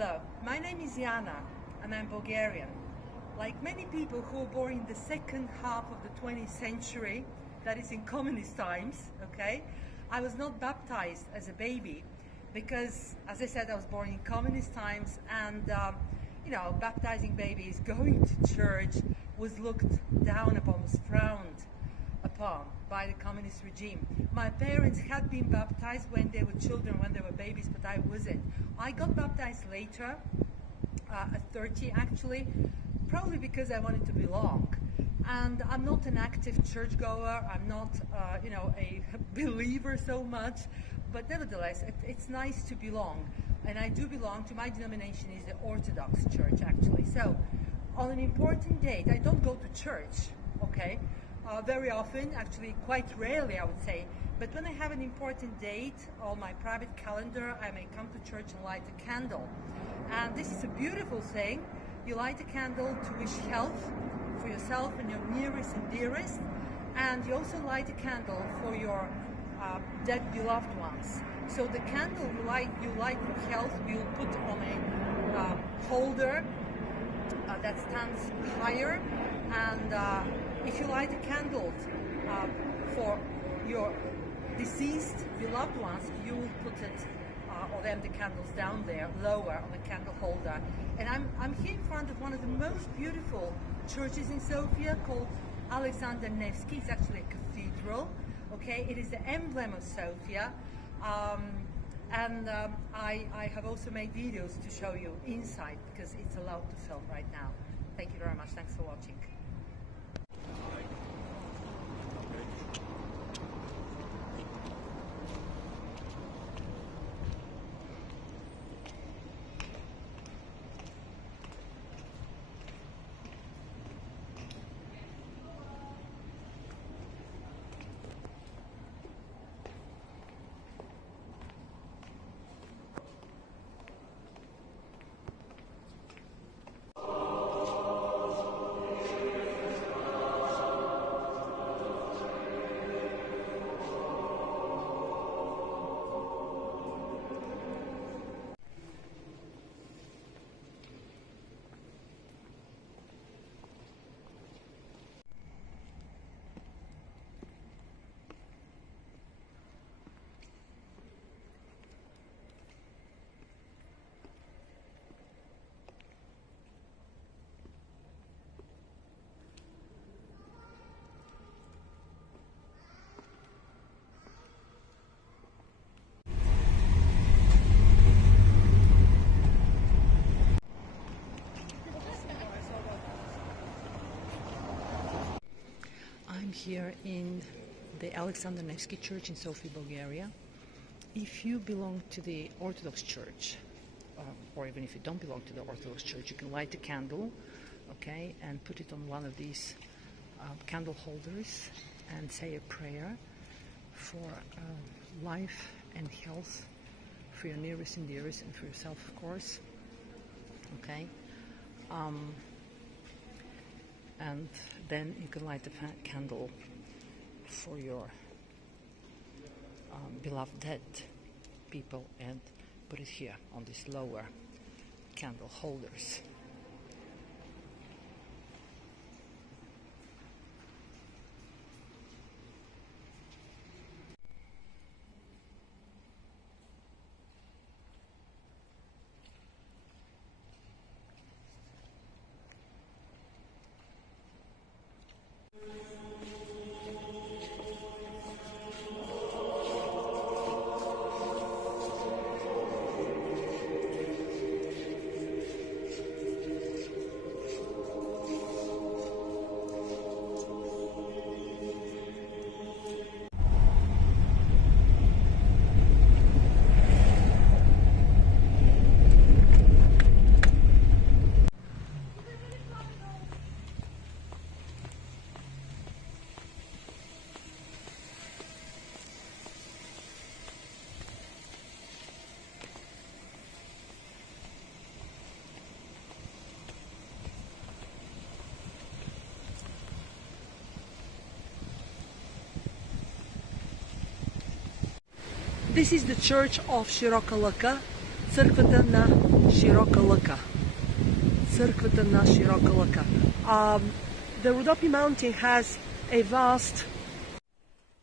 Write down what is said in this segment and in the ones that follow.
Hello, my name is Jana and I'm Bulgarian. Like many people who were born in the second half of the 20th century, that is in communist times, okay, I was not baptized as a baby because, as I said, I was born in communist times and, baptizing babies, going to church was looked down upon, was frowned upon by the communist regime. My parents had been baptized when they were children, when they were babies, but I wasn't. I got baptized later, at 30 actually, probably because I wanted to belong. And I'm not an active churchgoer, I'm not a believer so much, but nevertheless, it's nice to belong. And I do belong to, my denomination is the Orthodox Church actually. So on an important date, I don't go to church, okay? Very often, actually quite rarely I would say, but when I have an important date on my private calendar, I may come to church and light a candle. And this is a beautiful thing. You light a candle to wish health for yourself and your nearest and dearest, and you also light a candle for your dead beloved ones. So the candle you light for health, we'll put on a holder that stands higher, and if you light a candle for your deceased beloved ones, you will put it or them the candles down there, lower on the candle holder. And I'm here in front of one of the most beautiful churches in Sofia called Alexander Nevsky. It's actually a cathedral. Okay, it is the emblem of Sofia. I have also made videos to show you inside because it's allowed to film right now. Thank you very much. Thanks for watching. I'm here in the Alexander Nevsky Church in Sofia, Bulgaria. If you belong to the Orthodox Church, or even if you don't belong to the Orthodox Church, you can light a candle, okay, and put it on one of these candle holders and say a prayer for life and health for your nearest and dearest and for yourself, of course, okay. And then you can light a candle for your beloved dead people and put it here on these lower candle holders. This is the church of Shiroka Luka. Църквата на широка лъка. Църквата на широка лъка. The Rhodope mountain has a vast...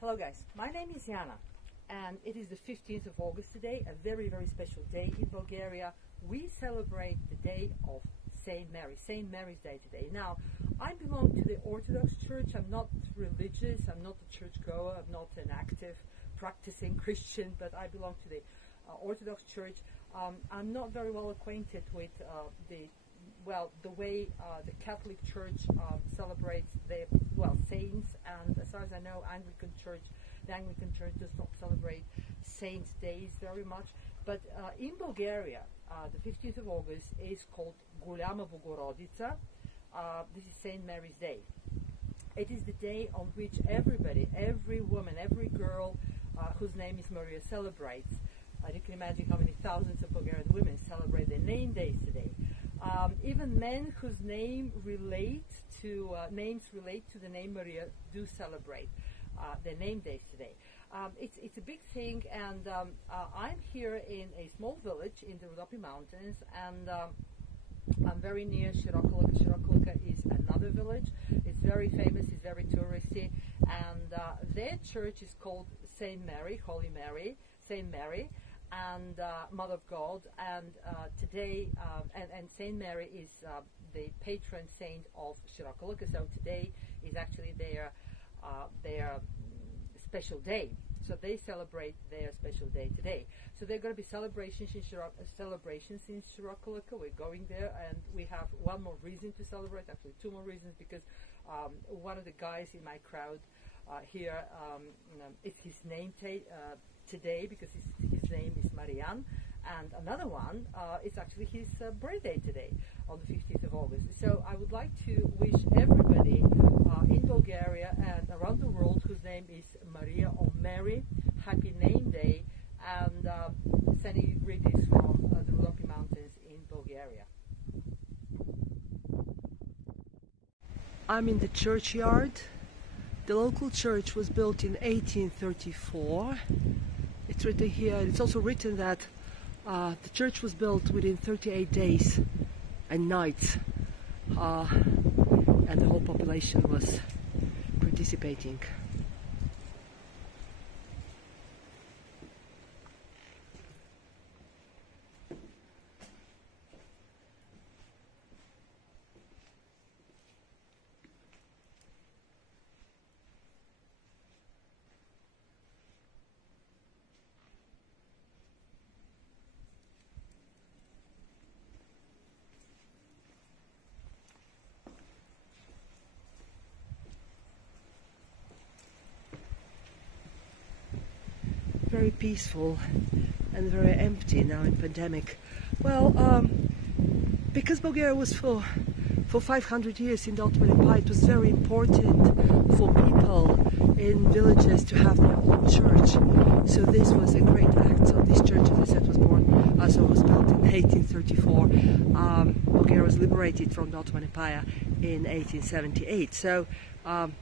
Hello guys, my name is Yana and it is the 15th of August today, a very, very special day in Bulgaria. We celebrate the day of Saint Mary's Day today. Now, I belong to the Orthodox Church. I'm not religious, I'm not a churchgoer, I'm not an active practicing Christian, but I belong to the Orthodox Church. I'm not very well acquainted with the way the Catholic Church celebrates their saints, and as far as I know, the Anglican Church does not celebrate saints' days very much. But in Bulgaria, the 15th of August is called Голяма Богородица. This is Saint Mary's Day. It is the day on which everybody, every woman, every girl whose name is Maria celebrates. You can imagine how many thousands of Bulgarian women celebrate their name days today. Even men whose names relate to the name Maria do celebrate their name days today. It's a big thing, and I'm here in a small village in the Rhodope Mountains, and I'm very near Shirokolaka. Shirokolaka is another village. It's very famous, it's very touristy, and their church is called Saint Mary, Holy Mary, Saint Mary, and Mother of God, and today, and Saint Mary is the patron saint of Shirokolaka, so today is actually their special day. So they celebrate their special day today. So there are going to be celebrations in Shirokolaka. We're going there, and we have one more reason to celebrate, actually two more reasons, because one of the guys in my crowd here, it's his name today, because his name is Marian, and another one is actually his birthday today, on the 15th of August. So I would like to wish everybody in Bulgaria and around the world whose name is Maria or Mary, happy name day, and sending greetings from the Rhodope Mountains in Bulgaria. I'm in the churchyard. The local church was built in 1834. It's written here, it's also written that the church was built within 38 days and nights, and the whole population was participating. Very peaceful and very empty now in pandemic. Well, because Bulgaria was for 500 years in the Ottoman Empire, it was very important for people in villages to have their own church. So this was a great act. So this church, as I said, was built in 1834. Bulgaria was liberated from the Ottoman Empire in 1878. So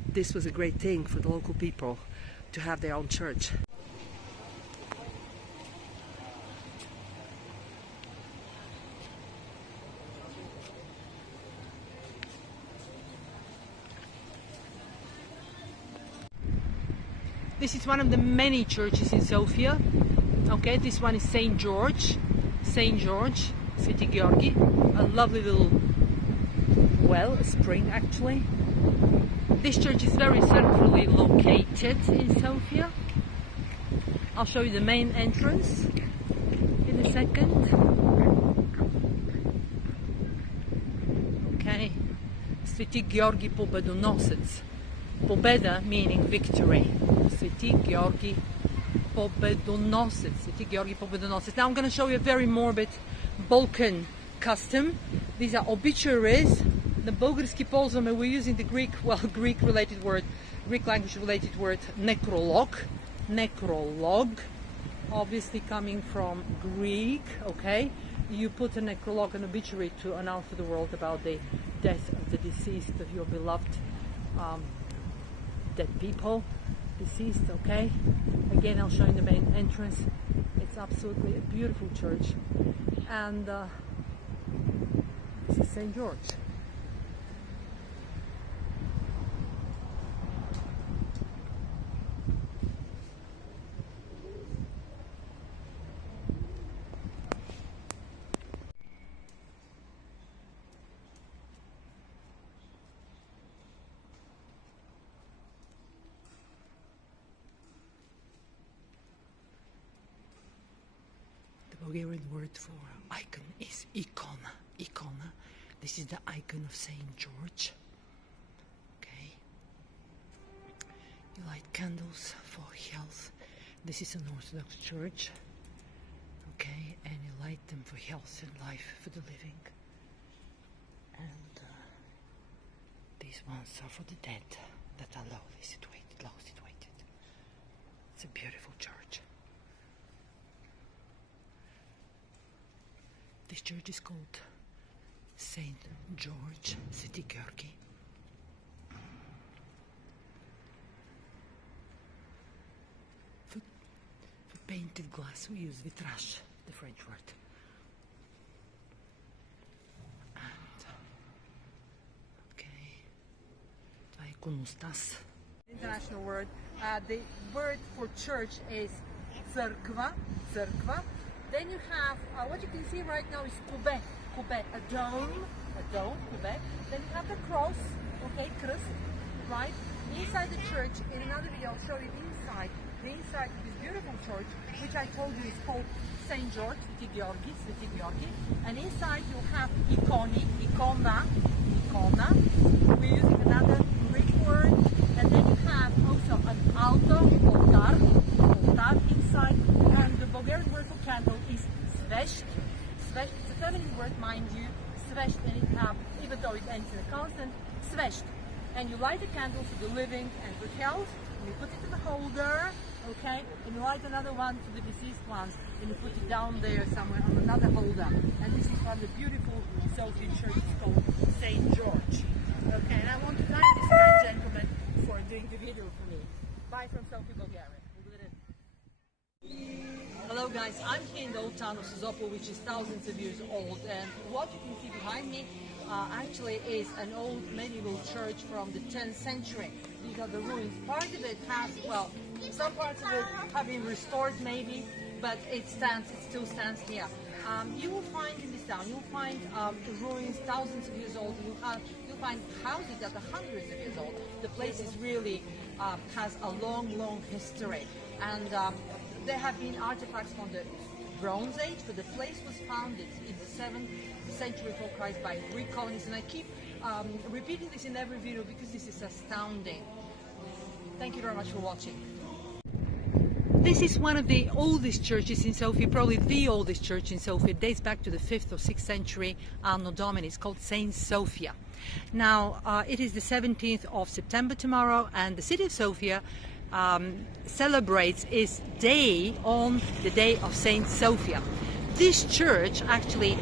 this was a great thing for the local people to have their own church. This is one of the many churches in Sofia. Okay, this one is Saint George, Sveti Georgi, a lovely little well, a spring actually. This church is very centrally located in Sofia. I'll show you the main entrance in a second. Okay, Sveti Georgi Pobedonosec. Pobeda meaning victory. Sveti Georgi Pobedonosec. Sveti Georgi Pobedonosec. Now I'm going to show you a very morbid Balkan custom. These are obituaries. The Bulgarski polzome, we're using the Greek language related word necrolog. Necrolog, obviously coming from Greek, okay? You put a necrolog, an obituary, to announce to the world about the death of the deceased, of your beloved dead people, deceased, okay? Again, I'll show you the main entrance. It's It's absolutely a beautiful church, and this is St. George. The Bulgarian word for icon is ikona. Ikona. This is the icon of Saint George. Okay. You light candles for health. This is an Orthodox church. Okay, and you light them for health and life for the living. And these ones are for the dead that are lowly situated, low situated. It's a beautiful church. This church is called Saint George, City Georgi. For painted glass we use vitrage, the French word. And okay, iconostas. International word. The word for church is cerkva, cerkva. Then you have, what you can see right now is kube, a dome, kube. Then you have the cross, okay, krst, right? Inside the church, in another video I'll show you inside, the inside of this beautiful church, which I told you is called St. George, Sveti Georgi. And inside you have ikona. We're using another Greek word. And then you have also an altar inside. And the Bulgarian word for candle is svesht. Svesht, it's a feminine word, mind you. Svesht, and it have, even though it ends in a consonant, svesht. And you light the candle for the living and for health, and you put it in the holder, okay? And you light another one for the deceased ones, and you put it down there somewhere on another holder. And this is one of the beautiful Sofia church called St. George. Okay, and I want to thank this kind gentleman for doing the video for me. Bye from Sofia, Bulgaria. Hello guys, I'm here in the old town of Zarevo, which is thousands of years old, and what you can see behind me actually is an old medieval church from the 10th century. These are the ruins. Part of it has, well, some parts of it have been restored maybe, but it still stands here. You will find in this town, you'll find ruins thousands of years old. You'll find houses that are hundreds of years old. The place is really has a long history, and there have been artifacts from the Bronze Age, but the place was founded in the 7th century before Christ by Greek colonists, and I keep repeating this in every video because this is astounding. Thank you very much for watching. This is one of the oldest churches in Sofia, probably the oldest church in Sofia. It dates back to the 5th or 6th century Anno Domini. It's called Saint Sofia. Now, it is the 17th of September tomorrow, and the city of Sofia celebrates its day on the day of Saint Sofia. This church actually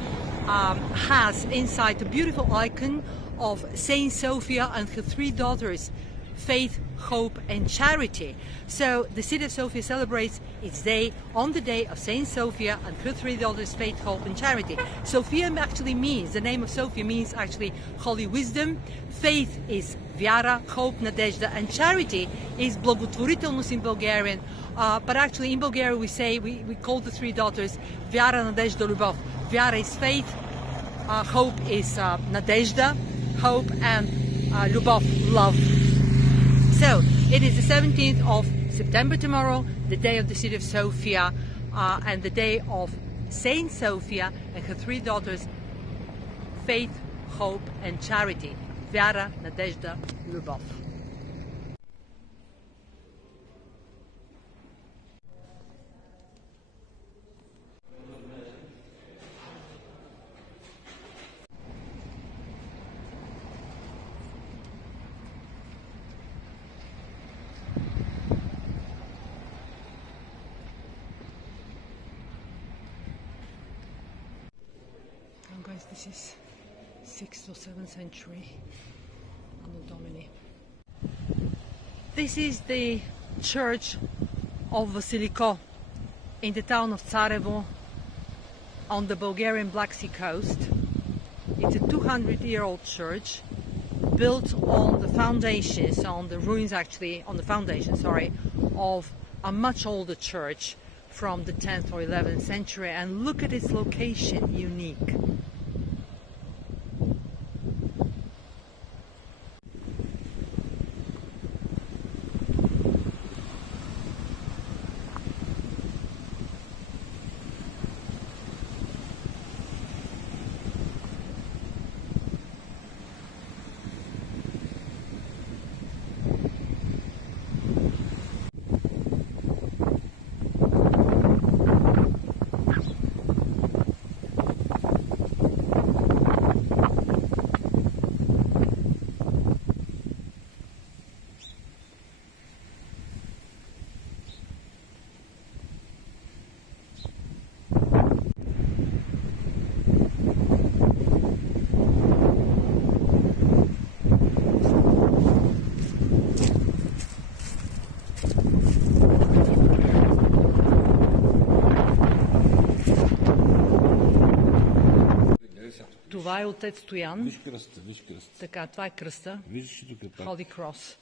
has inside a beautiful icon of Saint Sofia and her three daughters, Faith, Hope and Charity. So the city of Sofia celebrates its day on the day of Saint Sofia and her three daughters, Faith, Hope and Charity. Sofia actually means, the name of Sofia means actually holy wisdom. Faith is Vyara, Hope, Nadezhda, and Charity is Благотворителност in Bulgarian. But actually in Bulgaria we say, we call the three daughters Vyara, Nadezhda, Любов. Vyara is faith, Hope is Nadezhda, Hope, and Любов, love. So it is the 17th of September tomorrow, the day of the city of Sofia, and the day of Saint Sofia and her three daughters, Faith, Hope and Charity. Vyara, Nadezhda, Любов. Guys, this is 6th or 7th century Anno Domini. This is the church of Basilico. in the town of Zarevo on the Bulgarian Black Sea coast. It's a 200-year-old church built on the foundations, on the ruins actually, on the foundation, sorry, of a much older church from the 10th or 11th century. And look at its location, unique. Това е отец Стоян. Виж кръста, виж кръста. Така, това е кръста. Виждаш ли тук е пак? Holy Cross.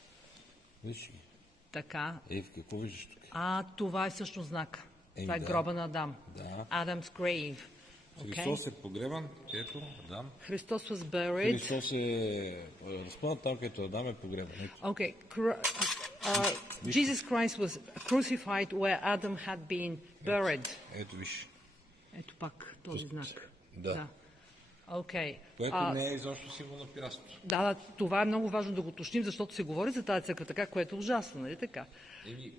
Виж ли? Така. Какво виждаш тук? Това е всъщност знак. Това е гроба на Адам. Да. Adam's grave. Христос е погребан, ето Адам. Христос was buried. Христос е разпънат там, където Адам е погребан. Okay. Jesus Christ was crucified where Adam had been buried. Ето виж. Ето пак този знак. Да. Okay. Което не е изобщо символ на пиратството. Да, това е много важно да го уточним, защото се говори за тази църква така, което е ужасно, нали така?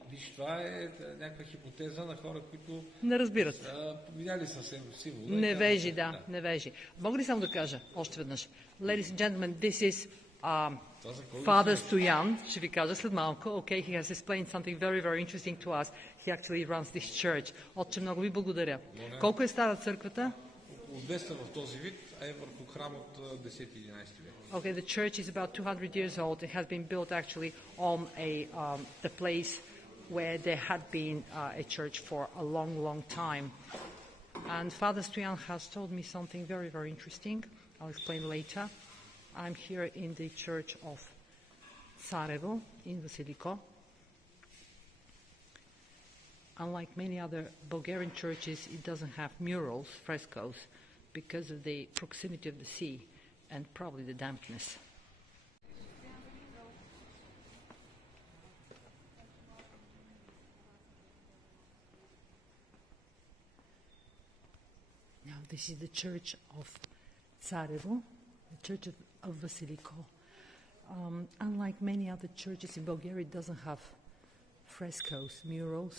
Виж, това е някаква хипотеза на хора, които не разбират. Видяли съвсем символ. Невежи, да, невежи. Мога ли само да кажа още веднъж? Ladies and gentlemen, this is Father Stoyan, ще ви кажа след малко. Okay, he has explained something very, very interesting to us. He actually runs this church. Отче, много ви благодаря. Колко е стара църквата? Около 200 в този вид, а е върху храм от 10-11 век. Okay, the church is about 200 years old. It has been built actually on the place where there had been a church for a long, long time. And Father Stoyan has told me something very, very interesting. I'll explain later. I'm here in the church of Zarevo in Basilico. Unlike many other Bulgarian churches, it doesn't have murals, frescoes, because of the proximity of the sea and probably the dampness. Now this is the church of Zarevo, the church of Basilico. Unlike many other churches in Bulgaria, it doesn't have frescoes, murals,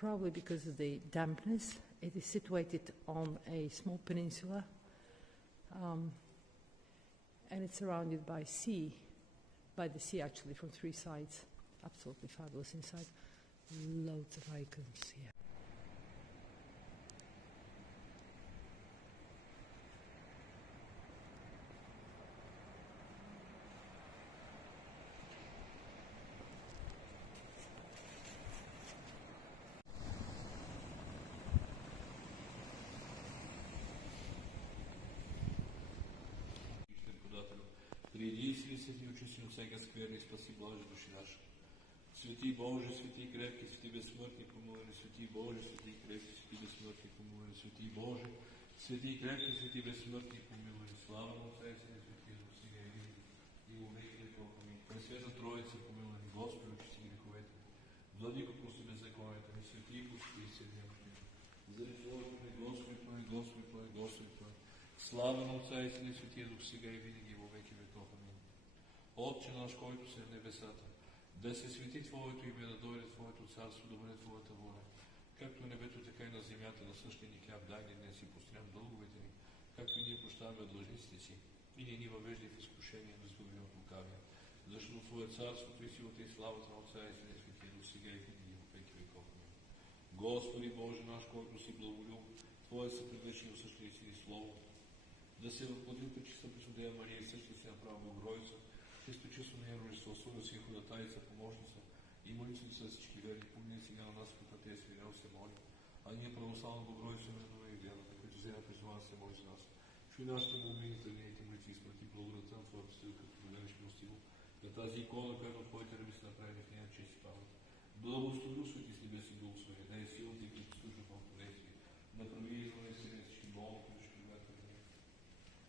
probably because of the dampness. It is situated on a small peninsula, and it's surrounded by the sea actually from three sides. Absolutely fabulous inside. Loads of icons here. Свети очистен от всяка скверна и спаси Боже души наша. Свети Боже, свети крепки, свети безсмъртни, помилуй, свети Боже, свети крепки, свети безсмъртни, помилуй, свети Боже, свети крепки, свети безсмъртни, помилуй, слава на Отца и Сина и Светия Дух, сега и винаги и во веки веков. Амин. Пресвета Троица, помилуй, Господи, очисти греховете, владико прости беззаконията ни, свети и пусти и седнемощни. Заради Твоето ми, Господи Твой, Господи Твой, Господи Твой. Слава на Отца и Сина и Светия Дух, сега и винаги и во веки веков. Амин. Отче наш, който си в небесата, да се свети Твоето име, да дойде Твоето царство, да бъде Твоята воля. Както в небето, така и на земята, на същия ни хляб дай ни днес и прострям дълговете ни, както и ние прощаваме длъжниците си. И не ни въвеждай в изкушение, да избави от лукавия. Защото Твое царството и силата и славата на Отца и Сина и Светия Дух, сега и винаги во веки веков. Господи Боже наш, който си благолюб, Твое съпредвечни в същия си слово, да се въплати пречиста Преснодея Мария и същия си направо Богородица, чисто чисто нейно рождество, своя си ходатайца, помощница, и молитву за всички верни помни сега на нас, като те свирел се моли. А ние православно добро и съвременно и вярата, които взема призова се моли за нас. Чуй нашите молби за нейните молитви и смърти, благодаря на Твоя Басилико, като големиш милостиво, на тази икона, която от Твоите ръби се направи в нея чест и памет. Благослови Свети с небеси Дух Свой, да е силата и които служа в Антонесия, направи и занеси всички болни, които ще гледат в нея.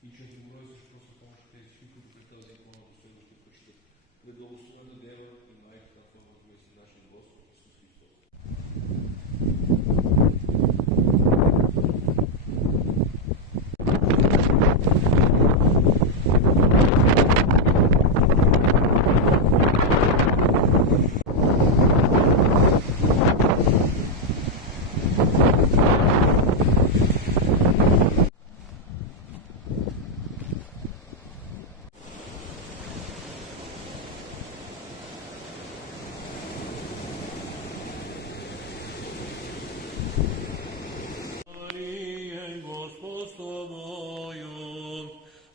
И че ти молим за що се помощ тези всички, които пред тази икона последно ще почитат. Пред благословена Дева и Майка на Твоя Възмеси, нашия Господ Исус Христос.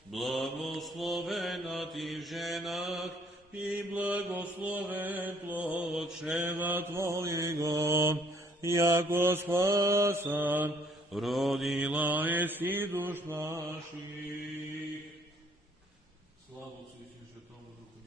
Благословена ти в женах и благословен плод чрева Твоего, яко спасан родила еси душ наших. Слава Отцу и Сину и Святому Духу,